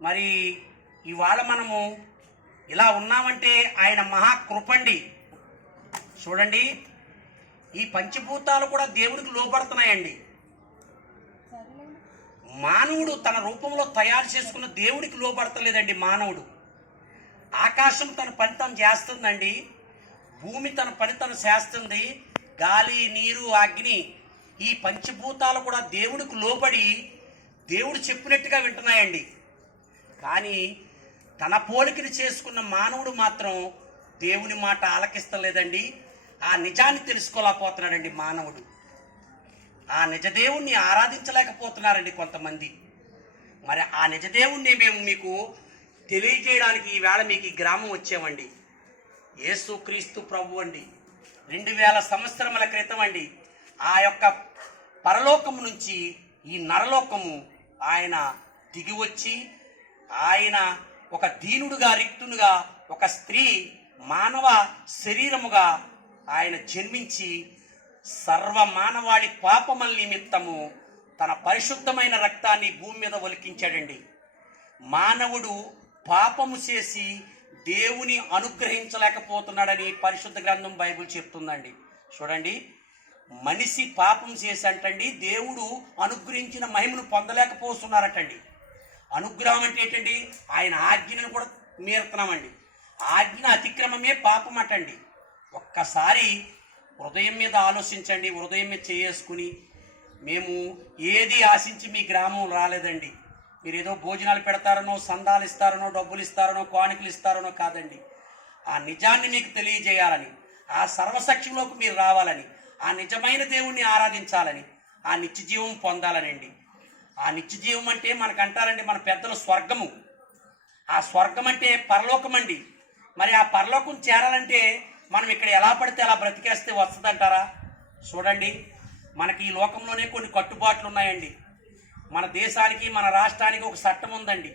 మరి ఇవాళ మనము ఇలా ఉన్నామంటే ఆయన మహాకృపండి. చూడండి ఈ పంచభూతాలు కూడా దేవుడికి లోపడుతున్నాయండి మానవుడు తన రూపంలో తయారు చేసుకున్న దేవుడికి లోపడతలేదండి మానవుడు. ఆకాశం తన పని తను చేస్తుందండి భూమి తన పని తను చేస్తుంది గాలి నీరు అగ్ని ఈ పంచభూతాలు కూడా దేవుడికి లోబడి దేవుడు చెప్పినట్టుగా వింటున్నాయండి. కానీ తన పోలికని చేసుకున్న మానవుడు మాత్రం దేవుని మాట ఆలకిస్తలేదండి. ఆ నిజాన్ని తెలుసుకోలేకపోతున్నాడండి మానవుడు. ఆ నిజదేవుణ్ణి ఆరాధించలేకపోతున్నారండి కొంతమంది. మరి ఆ నిజదేవుణ్ణి మేము మీకు తెలియజేయడానికి ఈవేళ మీకు ఈ గ్రామం వచ్చామండి. యేసుక్రీస్తు ప్రభు అండి. రెండు వేల సంవత్సరముల క్రితం అండి. ఆ యొక్క పరలోకము నుంచి ఈ నరలోకము ఆయన దిగి వచ్చి ఆయన ఒక దీనుడుగా రిక్తునుగా ఒక స్త్రీ మానవ శరీరముగా ఆయన జన్మించి సర్వ మానవాళి పాపముల నిమిత్తము తన పరిశుద్ధమైన రక్తాన్ని భూమి మీద ఒలికించాడండి. మానవుడు పాపము చేసి దేవుని అనుగ్రహించలేకపోతున్నాడని పరిశుద్ధ గ్రంథం బైబిల్ చెప్తుందండి. చూడండి మనిషి పాపం చేసి అంటండి దేవుడు అనుగ్రహించిన మహిమను పొందలేకపోతున్నారటండి. అనుగ్రహం అంటే ఏంటండి? ఆయన ఆజ్ఞను కూడా మీరుతున్నామండి. ఆజ్ఞ అతిక్రమమే పాపం అటండి ఒక్కసారి హృదయం మీద ఆలోచించండి హృదయం మీద చేసుకుని మేము ఏది ఆశించి మీ గ్రామం రాలేదండి. మీరు ఏదో భోజనాలు పెడతారనో సందాలు ఇస్తారనో డబ్బులు ఇస్తారనో కానుకలు ఇస్తారనో కాదండి. ఆ నిజాన్ని మీకు తెలియజేయాలని ఆ సర్వసక్షంలోకి మీరు రావాలని ఆ నిజమైన దేవుణ్ణి ఆరాధించాలని ఆ నిత్యజీవం పొందాలనండి. ఆ నిత్య జీవం అంటే మనకు అంటారండి మన పెద్దల స్వర్గము. ఆ స్వర్గం అంటే పరలోకం అండి మరి ఆ పరలోకం చేరాలంటే మనం ఇక్కడ ఎలా పడితే అలా బ్రతికేస్తే వస్తుందంటారా? చూడండి మనకి ఈ లోకంలోనే కొన్ని కట్టుబాట్లు ఉన్నాయండి మన దేశానికి మన రాష్ట్రానికి ఒక చట్టం ఉందండి.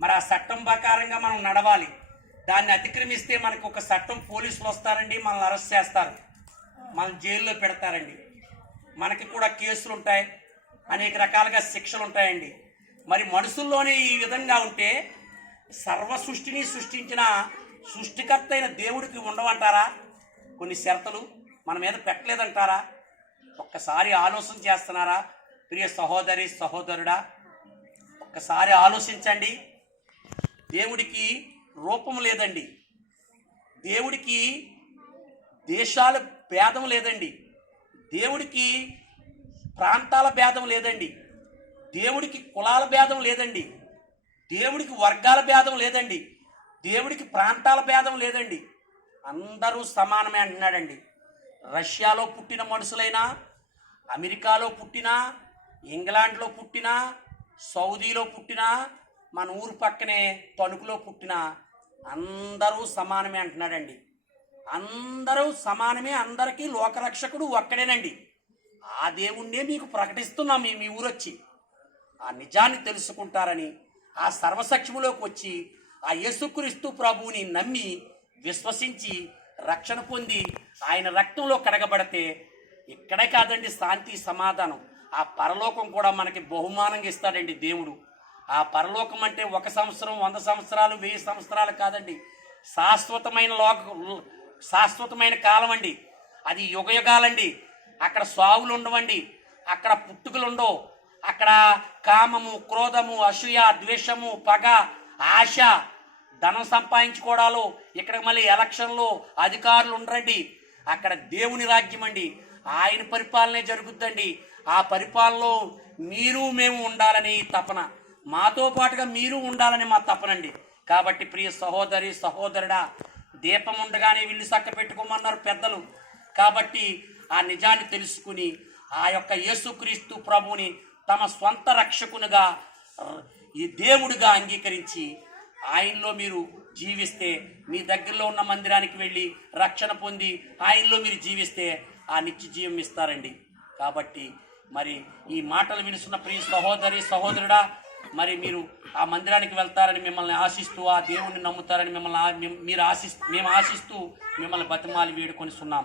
మరి ఆ చట్టం ప్రకారంగా మనం నడవాలి. దాన్ని అతిక్రమిస్తే మనకు ఒక చట్టం పోలీసులు వస్తారండి మనల్ని అరెస్ట్ చేస్తారు. మనం జైల్లో పెడతారండి. మనకి కూడా కేసులు ఉంటాయి అనేక రకాలుగా శిక్షలు ఉంటాయండి. మరి మనుషుల్లోనే ఈ విధంగా ఉంటే సర్వ సృష్టిని సృష్టించిన సృష్టికర్త అయిన దేవుడికి ఉండవంటారా? కొన్ని షరతులు మన మీద పెట్టలేదంటారా? ఒక్కసారి ఆలోచన చేస్తున్నారా? ప్రియ సహోదరి సహోదరుడా ఒక్కసారి ఆలోచించండి. దేవుడికి రూపం లేదండి. దేవుడికి దేశాల భేదం లేదండి. దేవుడికి ప్రాంతాల భేదం లేదండి. దేవుడికి కులాల భేదం లేదండి. దేవుడికి వర్గాల భేదం లేదండి. దేవుడికి ప్రాంతాల భేదం లేదండి. అందరూ సమానమే అంటున్నాడండి. రష్యాలో పుట్టిన మనుషులైనా అమెరికాలో పుట్టినా ఇంగ్లాండ్లో పుట్టినా సౌదీలో పుట్టినా మన ఊరు పక్కనే తణుకులో పుట్టినా అందరూ సమానమే అంటున్నాడండి. అందరూ సమానమే అందరికీ లోకరక్షకుడు ఒక్కడేనండి. ఆ దేవుణ్ణే మీకు ప్రకటిస్తున్నాం మేము ఈ ఊరొచ్చి. ఆ నిజాన్ని తెలుసుకుంటారని ఆ సర్వసఖ్యములోకి వచ్చి ఆ యేసుక్రీస్తు ప్రభువుని నమ్మి విశ్వసించి రక్షణ పొంది ఆయన రక్తంలో కడగబడితే ఇక్కడే కాదండి శాంతి సమాధానం. ఆ పరలోకం కూడా మనకి బహుమానంగా ఇస్తాడండి దేవుడు. ఆ పరలోకం అంటే ఒక సంవత్సరం వంద సంవత్సరాలు వెయ్యి సంవత్సరాలు కాదండి. శాశ్వతమైన లోక శాశ్వతమైన కాలం అండి అది యుగయుగాలండి. అక్కడ సావులు ఉండవండి. అక్కడ పుట్టుకలు ఉండవు అక్కడ కామము క్రోధము అసూయ ద్వేషము పగ ఆశ ధనం సంపాదించుకోవడాలు ఇక్కడ మళ్ళీ ఎలక్షన్లు అధికారులు ఉండరండి. అక్కడ దేవుని రాజ్యం అండి. ఆయన పరిపాలనే జరుగుద్దండి. ఆ పరిపాలనలో మీరు మేము ఉండాలని తపన. మాతో పాటుగా మీరు ఉండాలని మా తపనండి. కాబట్టి ప్రియ సహోదరి సహోదరుడా దీపం ఉండగానే విల్లు సక్క పెట్టుకోమన్నారు పెద్దలు. కాబట్టి ఆ నిజాన్ని తెలుసుకుని ఆ యొక్క యేసుక్రీస్తు ప్రభుని తమ స్వంత రక్షకునిగా ఈ దేవుడిగా అంగీకరించి ఆయనలో మీరు జీవిస్తే మీ దగ్గరలో ఉన్న మందిరానికి వెళ్ళి రక్షణ పొంది ఆయనలో మీరు జీవిస్తే ఆ నిత్య జీవం ఇస్తారండి. కాబట్టి మరి ఈ మాటలు వినుసున్న ప్రియ సహోదరి సహోదరుడా మరి మీరు ఆ మందిరానికి వెళ్తారని మిమ్మల్ని ఆశిస్తూ ఆ దేవుణ్ణి నమ్ముతారని మిమ్మల్ని మీరు ఆశిస్తూ మేము ఆశిస్తూ మిమ్మల్ని బతిమాలి వేడుకొని సున్నాం.